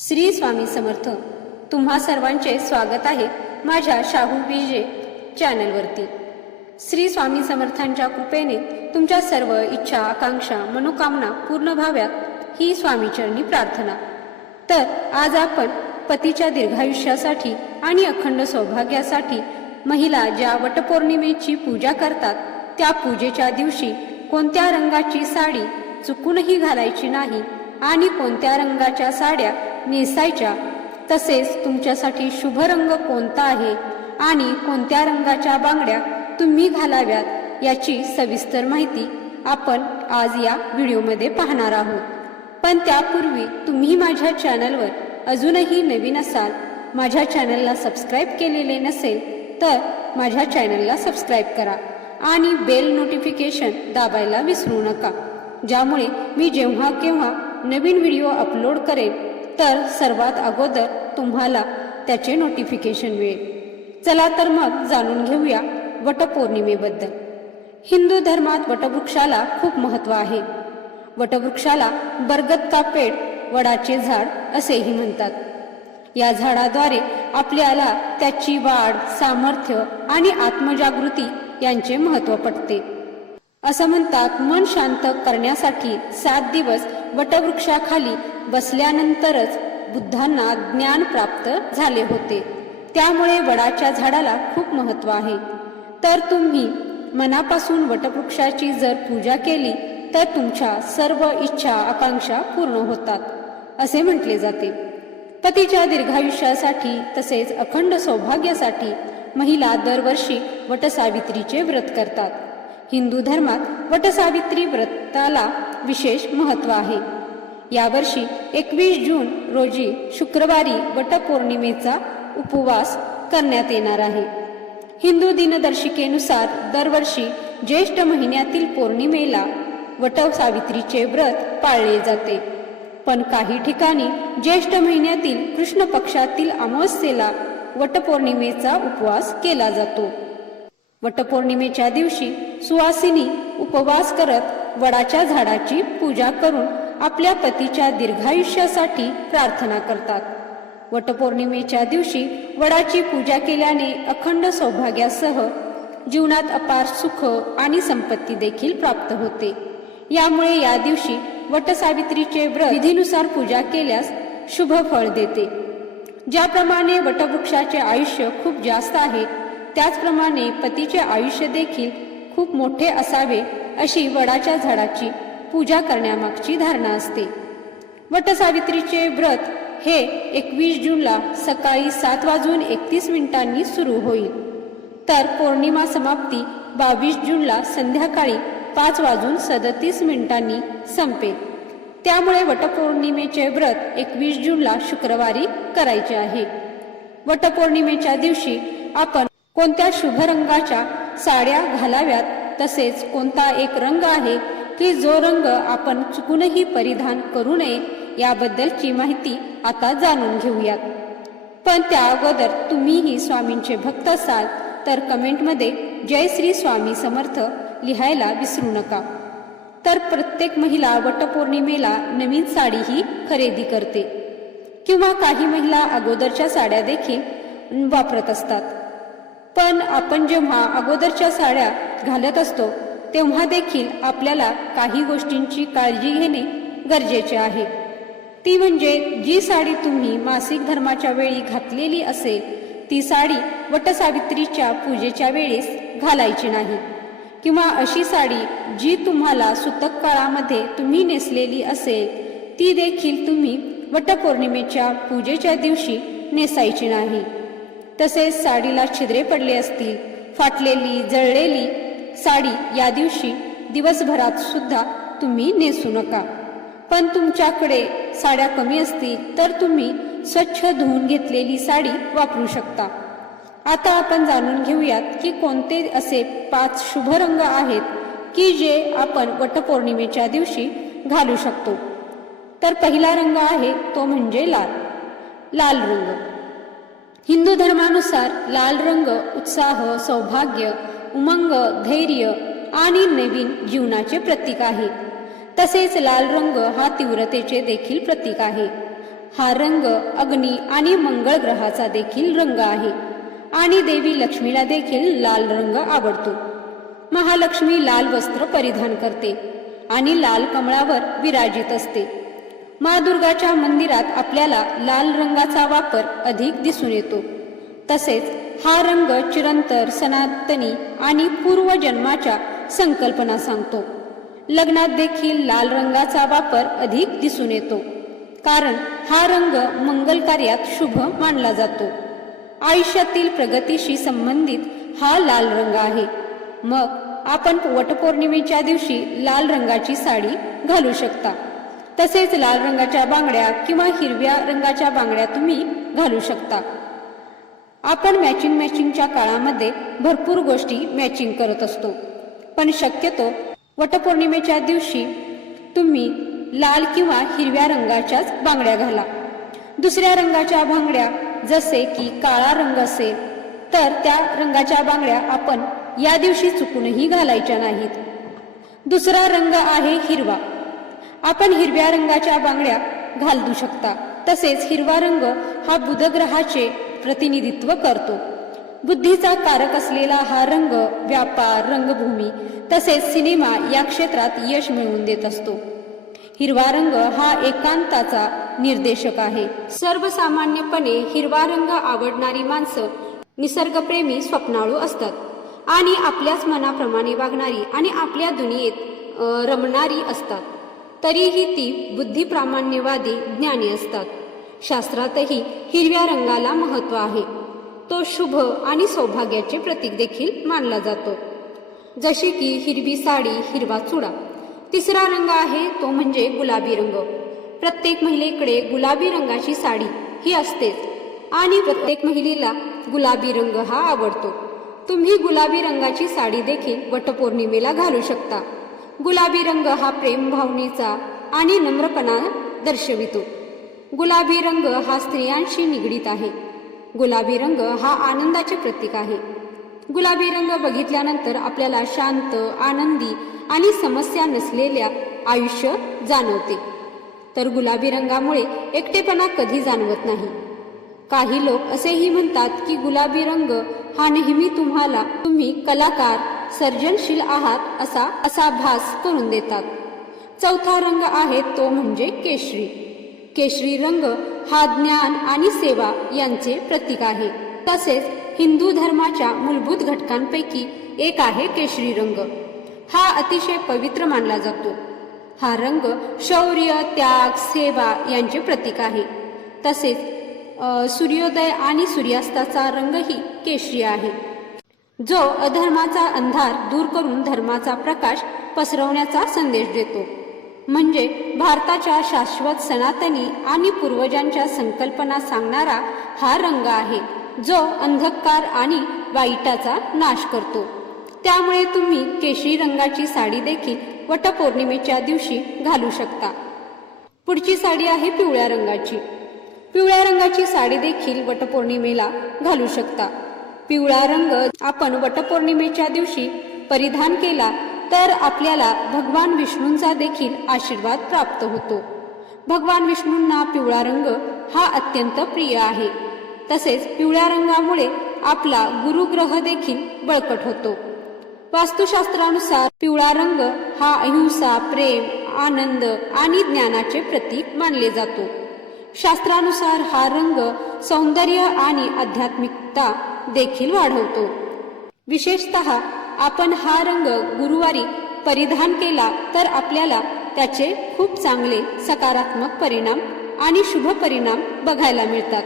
श्री स्वामी समर्थ तुम्हा सर्वांचे स्वागत आहे माझ्या शाहू विजे चॅनलवरती. श्री स्वामी समर्थांच्या कृपेने तुमच्या सर्व इच्छा आकांक्षा मनोकामना पूर्ण व्हाव्यात ही स्वामीचरणी प्रार्थना. तर आज आपण पतीच्या दीर्घायुष्यासाठी आणि अखंड सौभाग्यासाठी महिला ज्या वटपौर्णिमेची पूजा करतात त्या पूजेच्या दिवशी कोणत्या रंगाची साडी चुकूनही घालायची नाही आणि कोणत्या रंगाच्या साड्या नेसायच्या. तसेच तुमच्यासाठी शुभ रंग कोणता आहे आणि कोणत्या रंगाच्या बांगड्या तुम्ही घालाव्यात याची सविस्तर माहिती आपण आज या व्हिडिओमध्ये पाहणार आहोत. पण त्यापूर्वी तुम्ही माझ्या चॅनलवर अजूनही नवीन असाल माझ्या चॅनलला सबस्क्राईब केलेले नसेल तर माझ्या चॅनलला सबस्क्राईब करा आणि बेल नोटिफिकेशन दाबायला विसरू नका. ज्यामुळे मी जेव्हा केव्हा नवीन व्हिडिओ अपलोड करेन तर सर्वात अगोदर तुम्हाला त्याचे नोटिफिकेशन मिळेल. चला तर मग जाणून घेऊया वटपौर्णिमेबद्दल. हिंदू धर्मात वटवृक्षाला खूप महत्त्व आहे. वटवृक्षाला बरगद का पेड वडाचे झाड असेही म्हणतात. या झाडाद्वारे आपल्याला त्याची वाढ सामर्थ्य आणि आत्मजागृती यांचे महत्त्व पटते. असं म्हणतात मन शांत करण्यासाठी सात दिवस वटवृक्षाखाली बसल्यानंतरच बुद्धांना ज्ञान प्राप्त झाले होते. त्यामुळे वडाच्या झाडाला खूप महत्त्व आहे. तर तुम्ही मनापासून वटवृक्षाची जर पूजा केली तर तुमच्या सर्व इच्छा आकांक्षा पूर्ण होतात असे म्हटले जाते. पतीच्या दीर्घायुष्यासाठी तसेच अखंड सौभाग्यासाठी महिला दरवर्षी वटसावित्रीचे व्रत करतात. हिंदू धर्मात वटसावित्री व्रताला विशेष महत्त्व आहे. यावर्षी एकवीस जून रोजी शुक्रवारी वटपौर्णिमेचा उपवास करण्यात येणार आहे. हिंदू दिनदर्शिकेनुसार दरवर्षी ज्येष्ठ महिन्यातील पौर्णिमेला वटसावित्रीचे व्रत पाळले जाते. पण काही ठिकाणी ज्येष्ठ महिन्यातील कृष्ण पक्षातील अमावस्येला वटपौर्णिमेचा उपवास केला जातो. वटपौर्णिमेच्या दिवशी सुवासिनी उपवास करत वडाच्या झाडाची पूजा करून आपल्या पतीच्या दीर्घायुष्यासाठी प्रार्थना करतात. वटपौर्णिमेच्या दिवशी वडाची पूजा केल्याने अखंड सौभाग्यासह जीवनात अपार सुख आणि संपत्ती देखील प्राप्त होते. यामुळे या दिवशी वटसावित्रीचे व्रत विधीनुसार पूजा केल्यास शुभ फळ देते. ज्याप्रमाणे वटवृक्षाचे आयुष्य खूप जास्त आहे त्याचप्रमाणे पतीचे आयुष्य देखील खूप मोठे असावे अशी वडाच्या झाडाची पूजा करण्यामागची धारणा असते. वटसावित्रीचे व्रत हे एकवीस जूनला सकाळी सात वाजून एकतीस मिनिटांनी सुरू होईल. तर पौर्णिमा समाप्ती बावीस जूनला संध्याकाळी पाच वाजून सदतीस मिनिटांनी संपेल. त्यामुळे वटपौर्णिमेचे व्रत एकवीस जूनला शुक्रवारी करायचे आहे. वटपौर्णिमेच्या दिवशी आपण कोणत्या शुभ रंगाच्या साड्या घालाव्यात तसेच कोणता एक रंग आहे की जो रंग आपण चुकूनही परिधान करू नये याबद्दलची माहिती आता जाणून घेऊयात. पण त्या अगोदर तुम्हीही स्वामींचे भक्त असाल तर कमेंटमध्ये जय श्री स्वामी समर्थ लिहायला विसरू नका. तर प्रत्येक महिला वटपौर्णिमेला नवीन साडीही खरेदी करते. किंवा काही महिला अगोदरच्या साड्या देखील वापरत असतात. पण आपण जेव्हा अगोदरच्या साड्या घालत असतो तेव्हा देखील आपल्याला काही गोष्टींची काळजी घेणे गरजेचे आहे. ती म्हणजे जी साडी तुम्ही मासिक धर्माच्या वेळी घातलेली असेल ती साडी वटसावित्रीच्या पूजेच्या वेळेस घालायची नाही. किंवा अशी साडी जी तुम्हाला सुतक काळामध्ये तुम्ही नेसलेली असेल ती देखील तुम्ही वटपौर्णिमेच्या पूजेच्या दिवशी नेसायची नाही. तसेच साडीला छिद्रे पडले असतील फाटलेली जळलेली साडी या दिवशी दिवसभरात सुद्धा तुम्ही नेसू नका. पण तुमच्याकडे साड्या कमी असतील तर तुम्ही स्वच्छ धुवून घेतलेली साडी वापरू शकता. आता आपण जाणून घेऊयात की कोणते असे पाच शुभ रंग आहेत की जे आपण वटपौर्णिमेच्या दिवशी घालू शकतो. तर पहिला रंग आहे तो म्हणजे लाल. लाल रंग. हिंदू धर्मानुसार लाल रंग उत्साह सौभाग्य उमंग धैर्य आणि नवीन जीवनाचे प्रतीक आहे. तसेच लाल रंग हा तीव्रतेचे देखील प्रतीक आहे. हा रंग अग्नी आणि मंगळ ग्रहाचा देखील रंग आहे आणि देवी लक्ष्मीला देखील लाल रंग आवडतो. महालक्ष्मी लाल वस्त्र परिधान करते आणि लाल कमळावर विराजित असते. मा दुर्गाच्या मंदिरात आपल्याला लाल रंगाचा वापर अधिक दिसून येतो. तसेच हा रंग चिरंतर सनातनी आणि पूर्वजन्माच्या संकल्पना सांगतो. लग्नात देखील लाल रंगाचा वापर अधिक दिसून येतो. कारण हा रंग मंगल कार्यात शुभ मानला जातो. आयुष्यातील प्रगतीशी संबंधित हा लाल रंग आहे. मग आपण वटपौर्णिमेच्या दिवशी लाल रंगाची साडी घालू शकता. तसेच लाल रंगाच्या बांगड्या किंवा हिरव्या रंगाच्या बांगड्या तुम्ही घालू शकता. आपण मॅचिंग मॅचिंगच्या काळामध्ये भरपूर गोष्टी मॅचिंग करत असतो. पण शक्यतो वटपौर्णिमेच्या दिवशी तुम्ही लाल किंवा हिरव्या रंगाच्याच बांगड्या घाला. दुसऱ्या रंगाच्या बांगड्या जसे की काळा रंग असेल तर त्या रंगाच्या बांगड्या आपण या दिवशी चुकूनही घालायच्या नाहीत. दुसरा रंग आहे हिरवा. आपण हिरव्या रंगाच्या बांगड्या घालू शकता. तसेच हिरवा रंग हा बुध ग्रहाचे प्रतिनिधित्व करतो. बुद्धीचा कारक असलेला हा रंग व्यापार रंगभूमी तसेच सिनेमा या क्षेत्रात यश मिळवून देत असतो. हिरवा रंग हा एकांताचा निर्देशक आहे. सर्वसामान्यपणे हिरवा रंग आवडणारी माणसं निसर्गप्रेमी स्वप्नाळू असतात. आणि आपल्याच मनाप्रमाणे वागणारी आणि आपल्या दुनियेत रमणारी असतात. तरीही ती बुद्धिप्रामाण्यवादी ज्ञानी असतात. शास्त्रातही हिरव्या रंगाला महत्त्व आहे. तो शुभ आणि सौभाग्याचे प्रतीक देखील मानला जातो. जसे की हिरवी साडी हिरवा चुडा. तिसरा रंग आहे तो म्हणजे गुलाबी रंग. प्रत्येक महिलेकडे गुलाबी रंगाची साडी ही असतेच. आणि प्रत्येक महिलेला गुलाबी रंग हा आवडतो. तुम्ही गुलाबी रंगाची साडी देखील वटपौर्णिमेला घालू शकता. गुलाबी रंग हा प्रेम भावनेचा आणि नम्रपणा दर्शवितो. गुलाबी रंग हा स्त्रियांशी निगडीत आहे. गुलाबी रंग हा आनंदाचे प्रतीक आहे. गुलाबी रंग बघितल्यानंतर आपल्याला शांत आनंदी आणि समस्या नसलेल्या आयुष्य जाणवते. तर गुलाबी रंगामुळे एकटेपणा कधी जाणवत नाही. काही लोक असेही म्हणतात की गुलाबी रंग हा नेहमी तुम्हाला तुम्ही कलाकार सर्जनशील आहात असा असा भास करून देतात. चौथा रंग आहे तो म्हणजे केशरी. केशरी रंग हा ज्ञान आणि सेवा यांचे प्रतीक आहे. तसेच हिंदू धर्माच्या मूलभूत घटकांपैकी एक आहे केशरी रंग. हा अतिशय पवित्र मानला जातो. हा रंग शौर्य त्याग सेवा यांचे प्रतीक आहे. तसेच सूर्योदय आणि सूर्यास्ताचा रंगही केशरी आहे. जो अधर्माचा अंधार दूर करून धर्माचा प्रकाश पसरवण्याचा संदेश देतो. म्हणजे भारताच्या शाश्वत सनातनी आणि पूर्वजांच्या संकल्पना सांगणारा हा रंग आहे जो अंधकार आणि वाईटाचा नाश करतो. त्यामुळे तुम्ही केशरी रंगाची साडी देखील वटपौर्णिमेच्या दिवशी घालू शकता. पुढची साडी आहे पिवळ्या रंगाची. पिवळ्या रंगाची साडी देखील वटपौर्णिमेला घालू शकता. पिवळा रंग आपण वटपौर्णिमेच्या दिवशी परिधान केला तर आपल्याला भगवान विष्णूंचा देखील आशीर्वाद प्राप्त होतो. भगवान विष्णूंना पिवळा रंग हा अत्यंत प्रिय आहे. तसेच पिवळ्या रंगामुळे आपला गुरुग्रह देखील बळकट होतो. वास्तुशास्त्रानुसार पिवळा रंग हा अहिंसा प्रेम आनंद आणि ज्ञानाचे प्रतीक मानले जातो. शास्त्रानुसार हा रंग सौंदर्य आणि आध्यात्मिकता देखील वाढवतो. विशेषतः आपण हा रंग गुरुवारी परिधान केला तर आपल्याला त्याचे खूप चांगले सकारात्मक परिणाम आणि शुभ परिणाम बघायला मिळतात.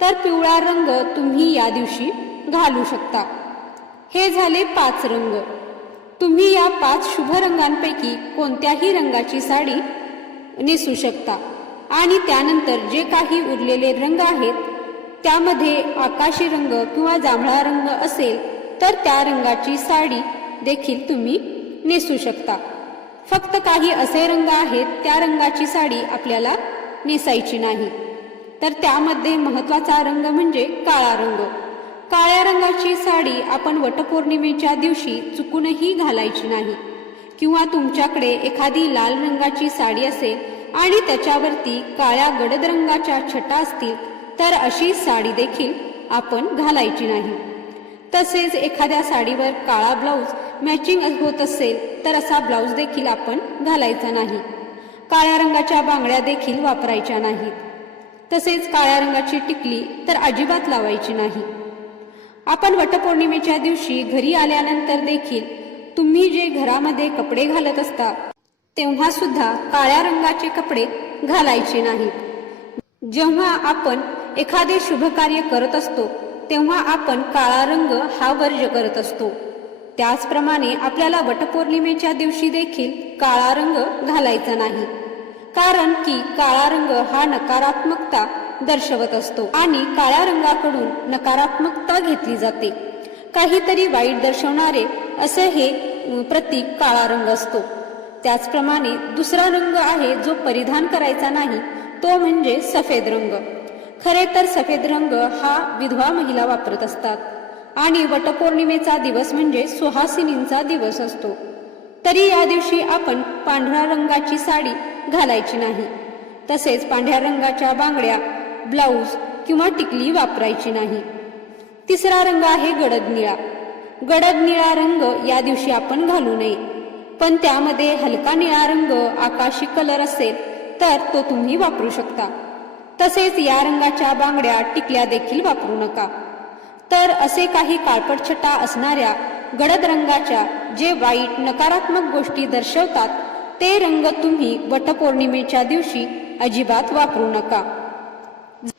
तर पिवळा रंग तुम्ही या दिवशी घालू शकता. हे झाले पाच रंग. तुम्ही या पाच शुभ रंगांपैकी कोणत्याही रंगाची साडी नेसू शकता. आणि त्यानंतर जे काही उरलेले रंग आहेत त्यामध्ये आकाशी रंग किंवा जांभळा रंग असेल तर त्या रंगाची साडी देखील तुम्ही नेसू शकता. फक्त काही असे रंग आहेत त्या रंगाची साडी आपल्याला नेसायची नाही. तर त्यामध्ये महत्त्वाचा रंग म्हणजे काळा रंग. काळ्या रंगाची साडी आपण वटपौर्णिमेच्या दिवशी चुकूनही घालायची नाही. किंवा तुमच्याकडे एखादी लाल रंगाची साडी असेल आणि त्याच्यावरती काळ्या गडद रंगाच्या छटा असतील तर अशी साडी देखील आपण घालायची नाही. तसेच एखाद्या साडीवर काळा ब्लाऊज मॅचिंग होत असेल तर असा ब्लाऊज देखील आपण घालायचा नाही. काळ्या रंगाच्या बांगड्या देखील वापरायच्या नाहीत तसेच काळ्या रंगाची टिकली तर अजिबात लावायची नाही. आपण वटपौर्णिमेच्या दिवशी घरी आल्यानंतर देखील तुम्ही जे घरामध्ये कपडे घालत असता तेव्हा सुद्धा काळ्या रंगाचे कपडे घालायचे नाहीत जेव्हा आपण एखादे शुभ कार्य करत असतो तेव्हा आपण काळा रंग हा वर्ज करत असतो. त्याचप्रमाणे आपल्याला वटपौर्णिमेच्या दिवशी देखील काळा रंग घालायचा नाही. कारण की काळा रंग हा नकारात्मकता दर्शवत असतो आणि काळ्या रंगाकडून नकारात्मकता घेतली जाते. काहीतरी वाईट दर्शवणारे असे हे प्रतीक काळा रंग असतो. त्याचप्रमाणे दुसरा रंग आहे जो परिधान करायचा नाही तो म्हणजे सफेद रंग. खरे तर सफेद रंग हा विधवा महिला वापरत असतात. आणि वटपौर्णिमेचा दिवस म्हणजे सुहासिनींचा दिवस असतो. तरी या दिवशी आपण पांढऱ्या रंगाची साडी घालायची नाही. तसेच पांढऱ्या रंगाच्या बांगड्या ब्लाऊज किंवा टिकली वापरायची नाही. तिसरा रंग आहे गडद निळा. गडद निळा रंग या दिवशी आपण घालू नये. पण त्यामध्ये हलका निळा रंग आकाशी कलर असेल तर तो तुम्ही वापरू शकता. तसेच या रंगाच्या बांगड्या टिकल्या देखील वापरू नका. तर असे काही काळपट छटा असणाऱ्या गडद रंगाच्या जे वाईट नकारात्मक गोष्टी दर्शवतात ते रंग तुम्ही वटपौर्णिमेच्या दिवशी अजिबात वापरू नका.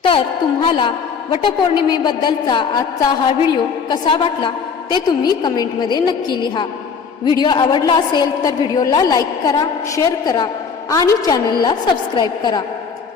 तर तुम्हाला वटपौर्णिमेबद्दलचा आजचा हा व्हिडिओ कसा वाटला ते तुम्ही कमेंटमध्ये नक्की लिहा. व्हिडिओ आवडला असेल तर व्हिडिओला लाईक करा शेअर करा आणि चॅनलला सबस्क्राईब करा.